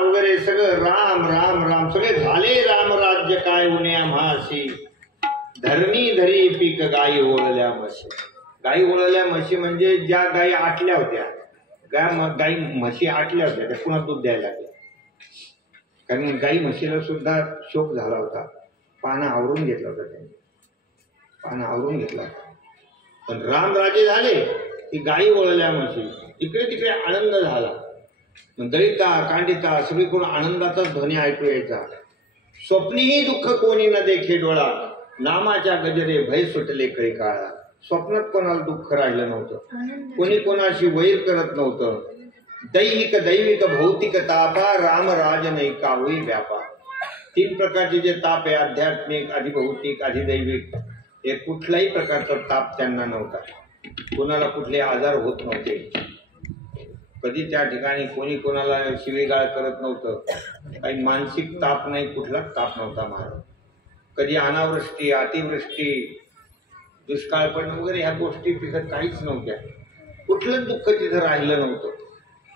वगैरे सगळं राम राम राम सगळे झाले राम राज्य काय उणे आम्हासी धरणी धरी पीक गायी ओळल्या म्हशी. गायी ओळल्या म्हशी म्हणजे ज्या गायी आटल्या होत्या गायी म्हशी आटल्या होत्या त्या पुन्हा दूध द्यायला लागल्या. कारण गायी म्हशीला सुद्धा शोक झाला होता. पानं आवरून घेतला होता त्यांनी पानं आवरून घेतला होता. पण राम राजे झाले की गायी ओळल्या म्हशी इकडे तिकडे आनंद झाला. दळिता कांडिता सगळीकडून आनंदाचा ध्वनी ऐकू यायचा. स्वप्नीही दुःख कोणी न देखे डोळा नामाच्या गजरे भय सुटले कळी काळा. स्वप्नात कोणाला दुःख राहिलं नव्हतं. कोणी कोणाशी वैर करत नव्हतं. दैहिक दैविक भौतिक तापा राम राज नाही का होई व्यापा. तीन प्रकारचे जे ताप आहे आध्यात्मिक आधी भौतिक आधी दैविक हे कुठलाही प्रकारचा ताप त्यांना नव्हता. कोणाला कुठले आजार होत नव्हते. कधी त्या ठिकाणी कोणी कोणाला शिवीगाळ करत नव्हतं. काही मानसिक ताप नाही कुठला ताप नव्हता महाराज. कधी अनावृष्टी अतिवृष्टी दुष्काळ पडणं वगैरे ह्या गोष्टी तिथं काहीच नव्हत्या. कुठलं दुःख तिथं राहिलं नव्हतं.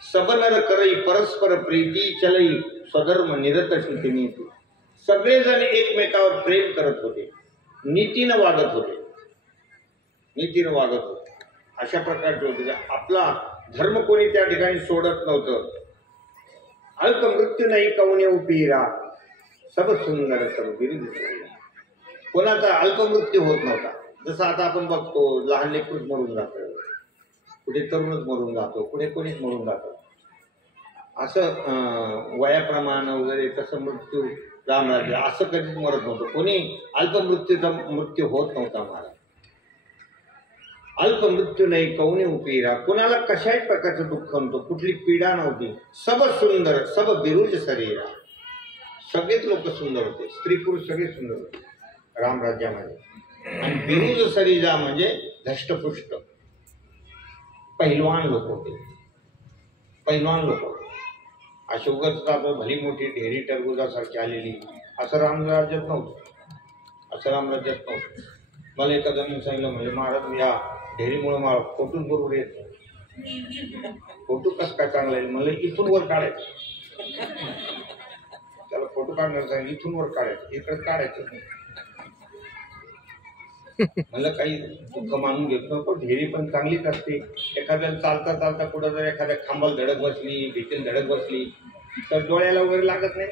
सबनर करई परस्पर प्रीती चलई स्वधर्म निरत शुद्धी. सगळेजण एकमेकावर प्रेम करत होते. नीतीनं वागत होते. नीतीनं वागत होते. अशा प्रकारचे होते. आपला धर्म कोणी त्या ठिकाणी सोडत नव्हतं. अल्प मृत्यू नाही कवने उपीरा सब सुंदर सब बिरुद. कोणाचा अल्पमृत्यू होत नव्हता. जसं आता आपण बघतो लहान लेकरूच मरून जातं. कुठे तरुणच मरून जातो. कुठे कोणीच मरून जातं. असं वयाप्रमाणे वगैरे तसं मृत्यू रामराज्य असं कधीच मरत नव्हतं. कोणी अल्पमृत्यूचा मृत्यू होत नव्हता महाराज. अल्प मृत्यू नाही कवने उपीरा. कोणाला कशाही प्रकारचं दुःख नव्हतं. कुठली पीडा नव्हती. सब सुंदर सब बिरुज शरीरा. सगळेच लोक सुंदर होते. स्त्री पुरुष सगळे सुंदर होते रामराज्यामध्ये. आणि बिरुज शरीरा म्हणजे धष्टपुष्ट पहिलवान लोक होते. पहिलवान लोक अशी उगाच भली मोठी ढेरी टरबुजासारखी आलेली असं रामराज्यात नव्हतं. असं रामराज्यात नव्हतं. मला एका जमीन सांगितलं म्हणजे महाराज या ढेरीमुळे मला फोटोच बरोबर येत नाही. फोटो कसं काय चांगला येईल मला इथून वर काढायचं. त्याला फोटो काढण्याला सांगितलं इथून वर काढायचं इकडे काढायचं नाही. मला काही दुःख मानून घेतो पण ढेरी पण चांगलीच असते. एखाद्याला चालता चालता कुठं जर एखाद्या खांबाला धडक बसली भीतीला धडक बसली तर डोळ्याला वगैरे लागत नाही.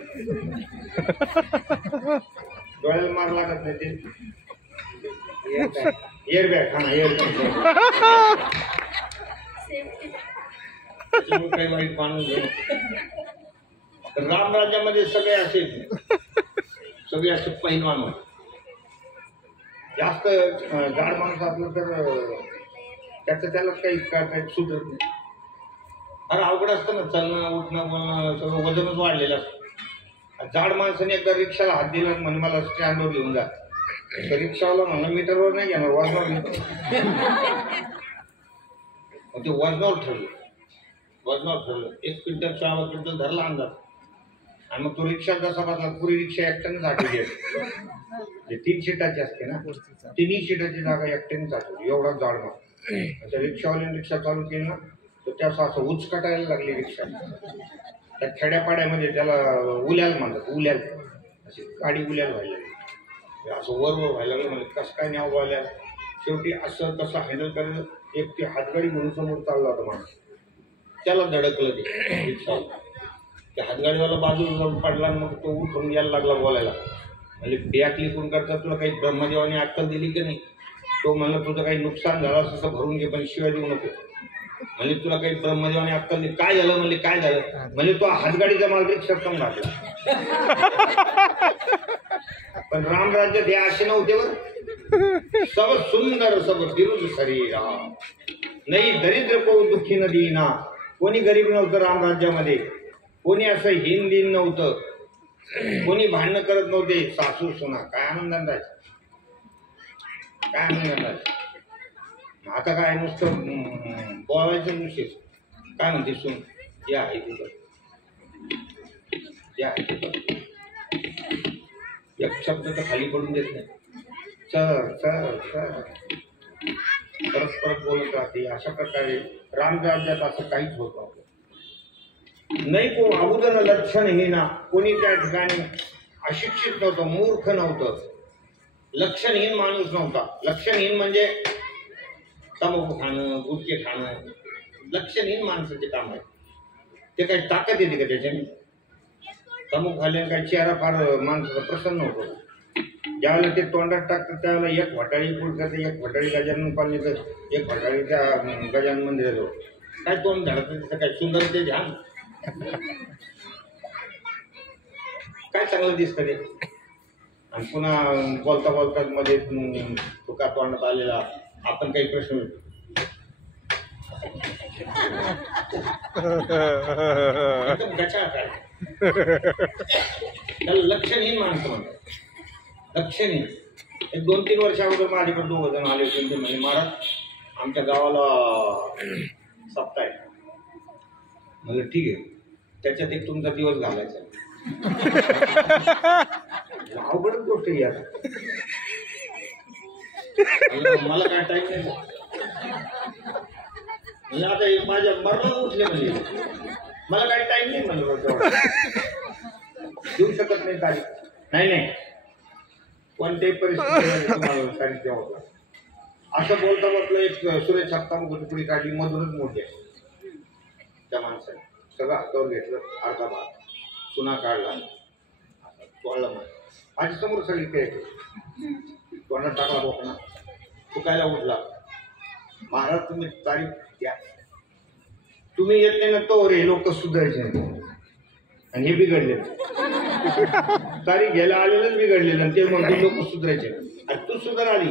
डोळ्याला मार लागत नाही. ते एअरबॅग हा एअरबॅग काही वाईट मानून घेऊ. तर रामराज्यामध्ये सगळे असे पहिलवान होते. जास्त जाड माणूस असलं तर त्याला काही सुटत नाही. अरे अवघड असतं ना चालणं उठणं बोलणं सगळं वजनच वाढलेलं असतं. जाड माणसाने एकदा रिक्षाला हात दिला म्हणे मला स्टँडवर घेऊन जा. तर रिक्षावाला म्हणलं मीटरवर नाही घेणार वजनावर घेतो. मग ते वजनावर ठरलं. 1 क्विंटल 4 क्विंटल धरला अंदाज. आणि मग तो रिक्षा जसा बसला पुरी रिक्षा एकट्यानेच आठवली असते. 3 सीटाची असते ना 3 सीटाची जागा एकट्यानेच आठवली. एवढा जाड माणूस. त्या रिक्षावाल्याने रिक्षा चालू केली ना तर त्या असं उचकाटायला लागली रिक्षा. त्या खेड्यापाड्यामध्ये त्याला उल्याल म्हणतात. उल्याल अशी गाडी उल्याल व्हायला लागली. असं वर व्हायला लागलं म्हणजे कसं काय न्याव व्हायला. शेवटी असं तसं हँडल करायला एक ती हातगाडी म्हणून समोर चालला होता माणूस. त्याला धडकलं ते रिक्षावाला. त्या हातगाडीवाला बाजूला जाऊन पडला. मग तो उठून यायला लागला बोलायला. म्हणजे बॅक लिखून करता तुला काही ब्रह्मदेवाने अक्कल दिली की नाही. तो म्हणला तुझं काही नुकसान झालं असं भरून घे पण शिवाय देऊ नको. म्हणजे तुला काही ब्रह्मदेवाने अक्कल नाही. काय झालं म्हणले काय झालं म्हणजे तो हातगाडीचा माल रिक्षात कम घातला. पण रामराज्यात हे असे नव्हते बर. सब सुंदर सब बिरुद शरीरा नाही दरिद्र को दुःखी न देईना. कोणी गरीब नव्हतं रामराज्यामध्ये. कोणी असं हीन दिन नव्हतं. कोणी भांडणं करत नव्हते. सासू सुना काय आनंदाने राहायचं. काय आनंदाने राहायचं. आता काय नुसतं बोलायचं नुसतेच. काय म्हणते सुन या आहे तुझं या आहे तुझं. एक शब्द तर खाली पडून देत नाही. चल चल चल परत परत बोलत राहते. अशा प्रकारे रामराज्यात असं काहीच होत नव्हतं. नाही को अबुदन लक्षण हे ना. कोणी त्या ठिकाणी अशिक्षित नव्हतं. मूर्ख नव्हतं. लक्षणहीन माणूस नव्हता. लक्षणहीन म्हणजे तंबाखू खाणं गुटखे खाणं लक्षणहीन माणसाचे काम आहे. ते काही ताकद येते का त्याच्याने. तंबाखू खाल्ल्याने काही चेहरा फार माणसाचा प्रसन्न होतो. ज्यावेळेला ते तोंडात टाकतात त्यावेळेला एक फटाळी फूट करते. एक फटाळी गजानन पाळली तर एक फटाळी त्या गजानन मंदिराजवळ. काय तोंड झालं त्याचं काय सुंदर ते ध्यान. काय चांगलं दिसतं ते. आणि पुन्हा बोलता बोलता मध्ये तुका तोंडात आलेला आपण काही प्रश्न गचाळ काय त्याला लक्षणहीन माणसं म्हणतात. लक्षणहीन. एक 2-3 वर्ष अगोदर माझ्याकडे 2 जण आले होते. ते म्हणजे महाराज आमच्या गावाला सप्ताह आहे. म्हणजे ठीक आहे त्याच्यात एक तुमचा दिवस घालायचा. अवघडच गोष्ट आहे यार. मला काय टाईम नाही म्हणजे आता माझ्या मरणाला उठले म्हणजे मला काय टाईम नाही म्हणलं देऊ शकत नाही तारीख. नाही नाही कोणत्याही परिस्थितीमध्ये तुम्हाला तारीख द्यावं लागतं. असं बोलता बोलता एक सुरेश छक्का पुढी काढली मधूनच मोठी आहे. त्या माणसाने सगळं हातावर घेतलं. अर्धा भाग चुना काढला तोडला. माझ्या समोर सगळी काय तोंडात टाकला बोकणा. चुकायला उठला. महाराज तुम्ही तारीख द्या. तुम्ही येत नाही ना तो रे लोक सुधारायचे नाही. आणि हे बिघडले तारीख घ्यायला आलेलंच बिघडलेलं. ते म्हणते लोक सुधारायचे आणि तू सुधार आली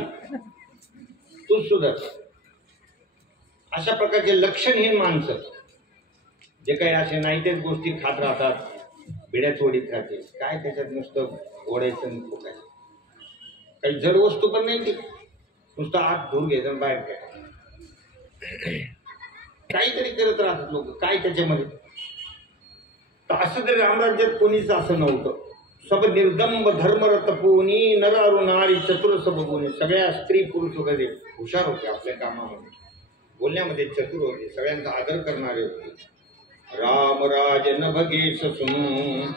तूच सुधार. अशा प्रकारचे लक्षणहीन माणसं जे काही असे नाही तेच गोष्टी खात राहतात. बिड्या चोडीत राहते. काय त्याच्यात नुसतं ओढायचं काय काही जड वस्तू पण नाही. ती नुसतं आत धुवून घ्यायचं बाहेर काय काहीतरी करत राहतात लोक. काय त्याच्यामध्ये. असं तरी रामराज्यात कोणीच असं नव्हतं. सब निर्दंब धर्मरत पोनी नर अरु नारी चतुर सब गुणी. सगळ्या स्त्री पुरुष वगैरे हुशार होते आपल्या कामामध्ये. बोलण्यामध्ये चतुर होते. सगळ्यांचा आदर करणारे होते. राम राज न भगेश सुनू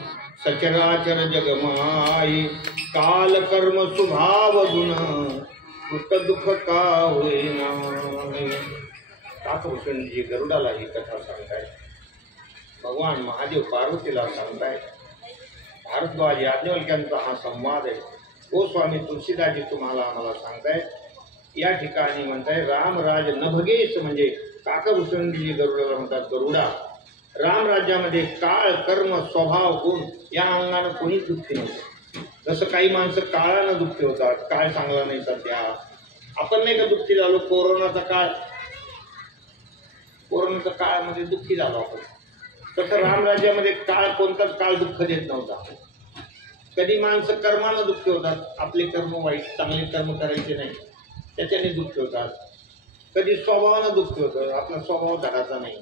सचराचर जगमाई. काल कर्म स्वभाव गुण कृत दुःख का होईना. काकभूषणजी गरुडाला ही कथा सांगताय. भगवान महादेव पार्वतीला सांगताय. भारद्वाज याज्ञवल्क्यांचा हा संवाद आहे. गोस्वामी तुलसीदासजी तुम्हाला आम्हाला सांगताय. या ठिकाणी म्हणताय रामराज नभगेश म्हणजे काकभूषणजी गरुडाला म्हणतात गरुडा. राम राज्यामध्ये काळ कर्म स्वभाव गुण या अंगानं कोणीच दुःखी नव्हतं. जसं काही माणसं काळानं दुःखी होतात. काळ चांगला नाही सध्या. आपण नाही का दुःखी झालो. कोरोनाचा काळामध्ये दुःखी झालो आपण. तसं राम राज्यामध्ये काळ कोणताच काळ दुःख देत नव्हता. कधी माणसं कर्मानं दुःखी होतात. आपले कर्म वाईट चांगले कर्म करायचे नाही त्याच्याने दुःखी होतात. कधी स्वभावानं दुःखी होतं. आपला स्वभाव धडाचा नाही.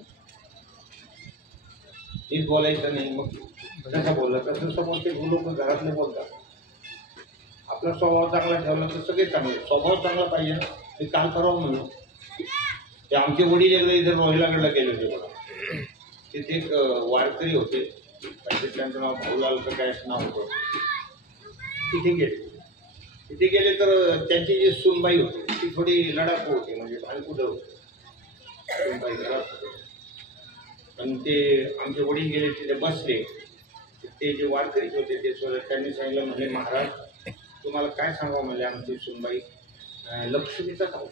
नीट बोलायचं नाही. मग जसं बोललं तसं समोर ते लोक घरातले बोलतात. आपला स्वभाव चांगला ठेवला तर सगळे चांगले. स्वभाव चांगला पाहिजे ना. मी काल परवा म्हणलो ते आमचे वडील एकदा इथे रोहिलागडला गेले होते बघा. तिथे एक वारकरी होते. त्यांचं नाव भाऊलाल तर काय नाव होतं. तिथे गेले तर त्यांची जी सुनबाई होती ती थोडी लडाखू होती. म्हणजे भालकुदळ होती. सुनबाई लडाखू होती. आणि ते आमचे वडील गेले तिथे बसले. ते जे वारकरीच होते ते त्यांनी सांगितलं म्हणजे महाराज तुम्हाला काय सांगावं म्हणजे आमची सुनबाई लक्ष्मीचा भाऊ.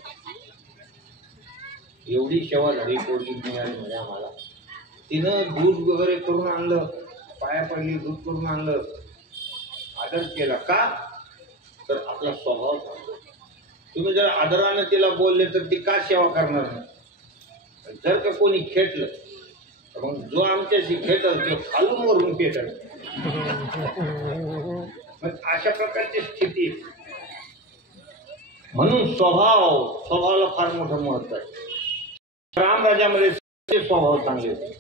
एवढी सेवा झाली पोरगी मिळाली म्हणजे आम्हाला. तिनं दूध वगैरे करून आणलं, पाया पडली, दूध करून आणलं, आदर केला. का तर आपला स्वभाव चांगला. तुम्ही जर आदरानं तिला बोलले तर ती का सेवा करणार नाही? जर का कोणी खेटलं तर मग जो आमच्याशी खेटल तो खालून वरून पेटल. मग अशा प्रकारची स्थिती. म्हणून स्वभावाला फार मोठं महत्व आहे. रामराजामध्ये स्वभाव चांगले होते.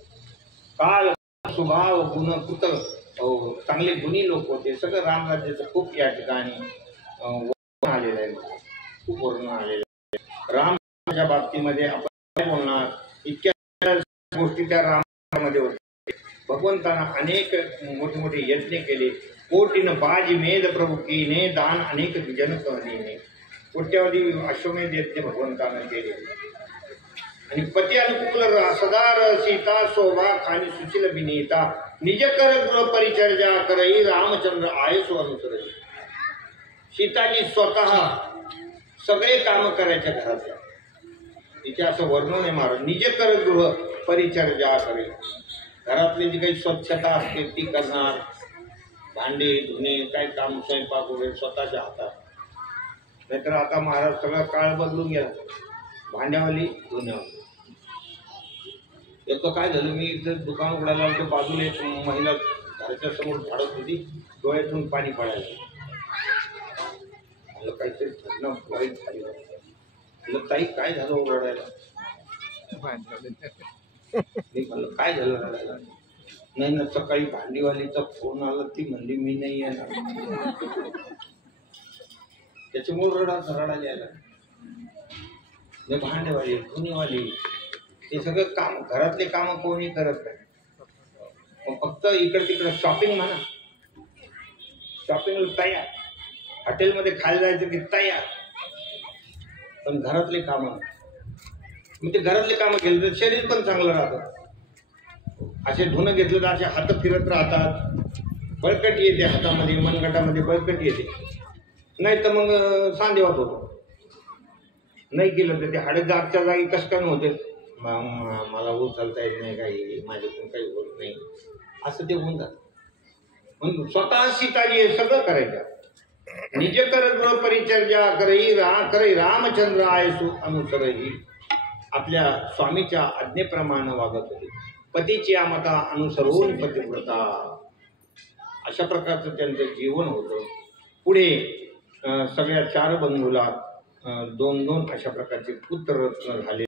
काल स्वभाव गुण कृत चांगले गुणी लोक होते. सगळं रामराज्याचं खूप या ठिकाणी वर्णन आलेलं आहे, खूप वर्णन आलेलं आहे. रामाच्या बाबतीमध्ये आपण काय बोलणार, इतक्या गोष्टी त्या रामामध्ये होत्या. भगवंतानं अनेक मोठे मोठे यज्ञ केले. कोटीनं बाज मेद प्रभू कीने दान अनेक जन कहलीने. कोट्यावधी अश्वमेध यज्ञ भगवंतानं केले. आणि पती अनुकूल सदार सीता शोभा खानी सुशील विनीता निज कर गृह परिचर्या करई रामचंद्र आयसो अनुसरई. सीताजी स्वतः सगळे काम करायच्या घरातल्या. तिचे असं वर्णन आहे महाराज. निज कर गृह परिचर्या करे. घरातली जी काही स्वच्छता असते ती करणार. भांडे धुणे काय काम स्वयंपाक वगैरे स्वतःच्या हातात. नाहीतर आता महाराज सगळा काळ बदलून गेला. भांड्यावाली धुण्यावाली. एक काय झालं, मी इथं दुकान उघडायला आमच्या बाजूला एक महिला घराच्या समोर झाडत होती. डोळ्यातून पाणी पडायला. मला काहीतरी घटना वाईट झाली. म्हटलं ताई काय झालं ओरडायला? मी म्हणलं काय झालं रडायला? नाही ना, सकाळी भांडीवालीचा फोन आला, ती म्हणली मी नाही येणार. त्याच्यामुळे रडायला यायला. भांडेवाली धुणीवाली हे सगळं काम, घरातले काम कोणी करत नाही. फक्त इकडे तिकडे शॉपिंग म्हणा, शॉपिंगला तयार, हॉटेलमध्ये खायला जायचं की तयार, पण घरातले काम म्हणजे घरातले कामं केले तर शरीर पण चांगलं राहतं. असे धुणं घेतलं तर असे हात फिरत राहतात, बळकट येते हातामध्ये, मनगटामध्ये बळकट येते. नाही तर मग सांधेवात होतो. नाही केलं तर ते हाडे जागच्या जागी कष्टानं होते. मला उचलता येत नाही, काही माझ्याकडून काही होत नाही, असं ते होऊन जातं. म्हणून स्वतः सीताजी हे सगळं करायचं. निज कर गृह परिचर्या करई रामचंद्र आयसु अनुसरही. आपल्या स्वामीच्या आज्ञेप्रमाणे वागत होते. पतीची आमता अनुसरून पतिव्रता. अशा प्रकारचं त्यांचं जीवन होतं. पुढे सगळ्या 4 बंधूला 2-2 अशा प्रकारचे पुत्र रत्न झाले.